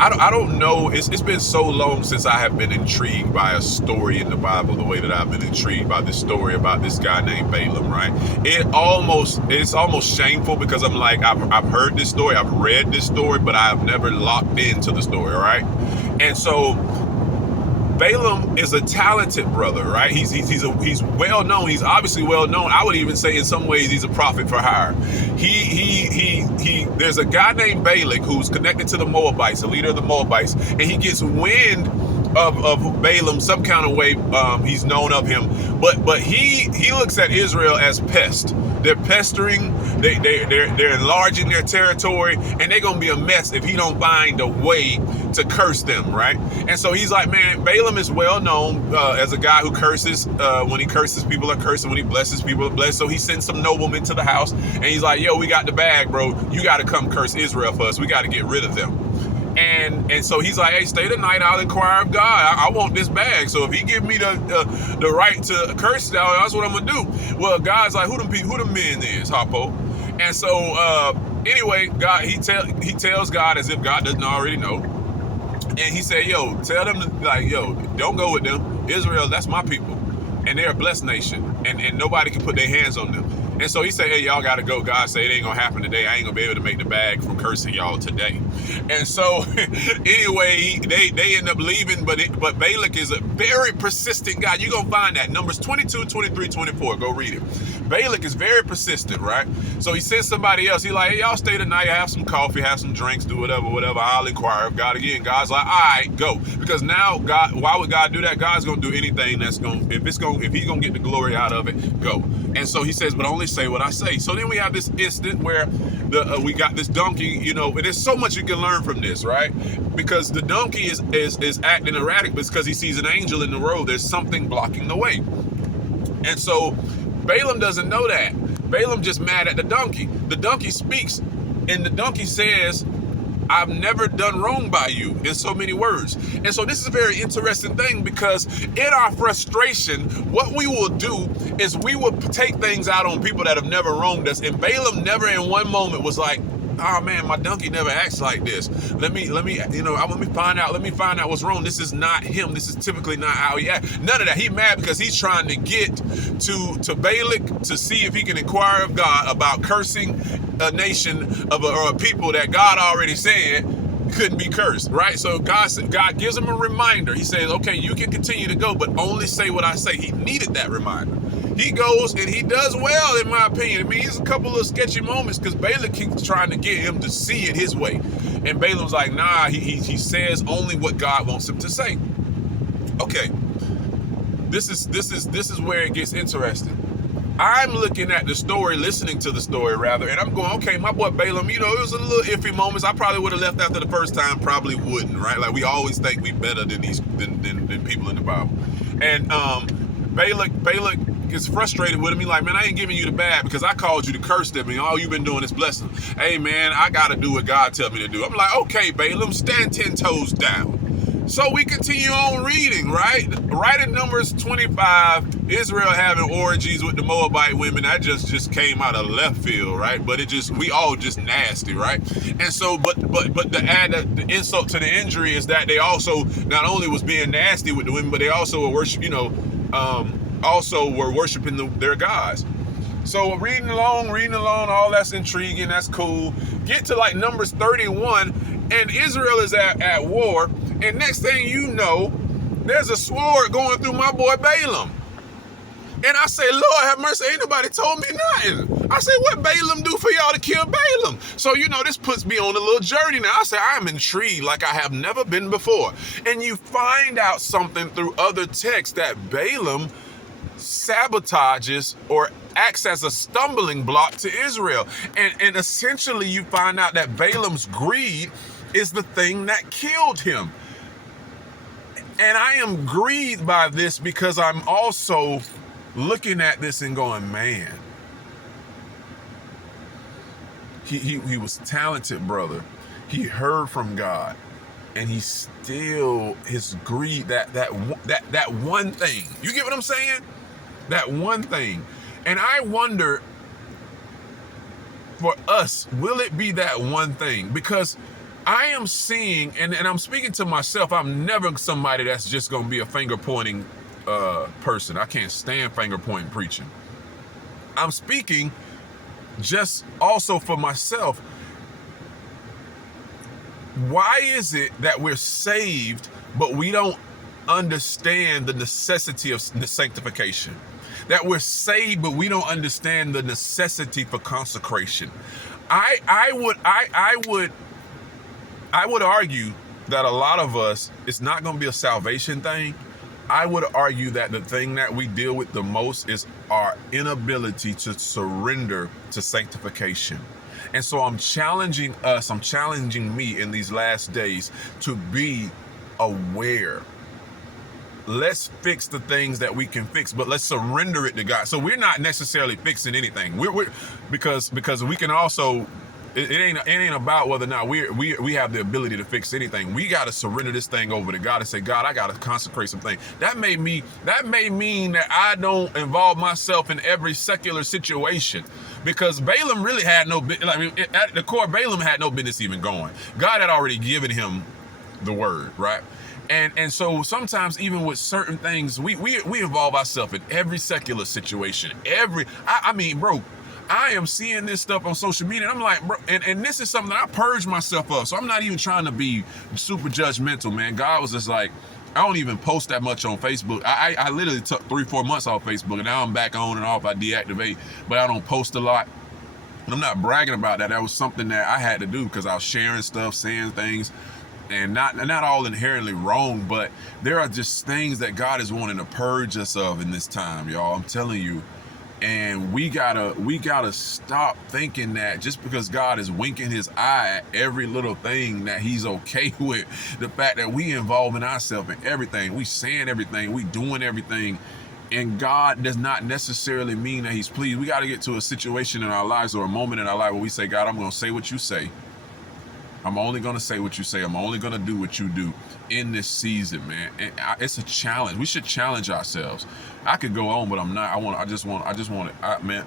I don't know. It's been so long since I have been intrigued by a story in the Bible the way that I've been intrigued by this story about this guy named Balaam, right? It's almost shameful because I'm like, I've heard this story, I've read this story, but I've never locked into the story, right? And so Balaam is a talented brother, right? He's well known. He's obviously well known. I would even say in some ways he's a prophet for hire. He there's a guy named Balak who's connected to the Moabites, the leader of the Moabites, and he gets wind of Balaam some kind of way. He's known of him, but he looks at Israel as pest. They're pestering, they're enlarging their territory, and they're gonna be a mess if he don't find a way to curse them, right? And so he's like, man, Balaam is well known as a guy who curses. When he curses, people are cursing. When he blesses, people are blessed. So he sends some noblemen to the house, and he's like, yo, we got the bag, bro. You got to come curse Israel for us. We got to get rid of them. And so he's like, hey, stay the night. I'll inquire of God. I want this bag. So if he give me the right to curse now, that's what I'm gonna do. Well, God's like, who the men is, Harpo? And so anyway, God he tells God as if God doesn't already know. And he said, yo, tell them don't go with them. Israel, that's my people. And they're a blessed nation. And nobody can put their hands on them. And so he said, hey, y'all got to go. God said, it ain't going to happen today. I ain't going to be able to make the bag from cursing y'all today. And so anyway, they end up leaving. But Balak is a very persistent guy. You're going to find that. Numbers 22, 23, 24. Go read it. Balak is very persistent, right? So he sends somebody else. He's like, hey, y'all stay tonight, have some coffee, have some drinks, do whatever. I'll inquire of God again. God's like, all right, go. Because now God, why would God do that? God's gonna do anything if he's gonna get the glory out of it, go. And so he says, but only say what I say. So then we have this instant where we got this donkey, and there's so much you can learn from this, right? Because the donkey is acting erratic because he sees an angel in the road. There's something blocking the way. And so Balaam doesn't know that. Balaam just mad at the donkey. The donkey speaks, and the donkey says, I've never done wrong by you, in so many words. And so this is a very interesting thing, because in our frustration, what we will do is we will take things out on people that have never wronged us. And Balaam never in one moment was like, oh man, my donkey never acts like this. Let me find out what's wrong. This is not him. This is typically not how he acts. None of that. He mad because he's trying to get to Balak to see if he can inquire of God about cursing a nation or a people that God already said couldn't be cursed, right? So God gives him a reminder. He says, okay, you can continue to go, but only say what I say. He needed that reminder. He goes and he does well, in my opinion. I mean, he's a couple of sketchy moments because Balak keeps trying to get him to see it his way. And Balaam's like, nah, he says only what God wants him to say. Okay. This is where it gets interesting. I'm looking at the story, listening to the story rather, and I'm going, okay, my boy Balaam, it was a little iffy moments. I probably would have left after the first time, probably wouldn't, right? Like we always think we better than than people in the Bible. And Balak gets frustrated with him. He's like, man, I ain't giving you the bad because I called you to curse them, and all you've been doing is blessing. Hey man, I gotta do what God tell me to do. I'm like, okay, Balaam, stand 10 toes down. So we continue on reading, right? Right in Numbers 25, Israel having orgies with the Moabite women. That just came out of left field, right? But we all just nasty, right? And so, but the insult to the injury is that they also not only was being nasty with the women, but they also were worshiping their gods. So reading along, all that's intriguing, that's cool. Get to like Numbers 31, and Israel is at war. And next thing you know, there's a sword going through my boy Balaam. And I say, Lord have mercy, ain't nobody told me nothing. I say, what Balaam do for y'all to kill Balaam? So, this puts me on a little journey now. I say, I'm intrigued like I have never been before. And you find out something through other texts that Balaam sabotages or acts as a stumbling block to Israel. And essentially you find out that Balaam's greed is the thing that killed him. And I am grieved by this because I'm also looking at this and going, man, he was a talented brother. He heard from God, and he still, his greed, that one thing. You get what I'm saying? That one thing. And I wonder, for us, will it be that one thing? Because I am seeing, and I'm speaking to myself, I'm never somebody that's just going to be a finger pointing person. I can't stand finger pointing preaching. I'm speaking just also for myself. Why is it that we're saved, but we don't understand the necessity of the sanctification? That we're saved, but we don't understand the necessity for consecration. I would argue that a lot of us, it's not going to be a salvation thing. I would argue that the thing that we deal with the most is our inability to surrender to sanctification. And so I'm challenging us, I'm challenging me in these last days to be aware. Let's fix the things that we can fix, but let's surrender it to God. So we're not necessarily fixing anything. We're because we can also, it ain't about whether or not we have the ability to fix anything. We got to surrender this thing over to God and say, God, I got to consecrate some things. That may mean that I don't involve myself in every secular situation, because Balaam really had no, at the core, Balaam had no business even going. God had already given him the word, right? And so sometimes even with certain things, we involve ourselves in every secular situation. I mean, bro, I am seeing this stuff on social media, and I'm like, bro, and this is something that I purge myself of. So I'm not even trying to be super judgmental, man. God was just like, I don't even post that much on Facebook. I literally took 3-4 months off Facebook, and now I'm back on and off. I deactivate, but I don't post a lot. And I'm not bragging about that. That was something that I had to do because I was sharing stuff, saying things. And not all inherently wrong, but there are just things that God is wanting to purge us of in this time, y'all. I'm telling you. And we gotta stop thinking that just because God is winking his eye at every little thing that he's okay with. The fact that we involving ourselves in everything, we saying everything, we doing everything, and God does not necessarily mean that he's pleased. We got to get to a situation in our lives or a moment in our life where we say, God, I'm going to say what you say. I'm only going to say what you say. I'm only going to do what you do in this season, man. And it's a challenge. We should challenge ourselves. I could go on, but I'm not. I just want it. Man,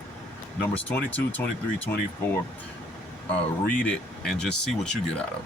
Numbers 22, 23, 24. Read it and just see what you get out of it.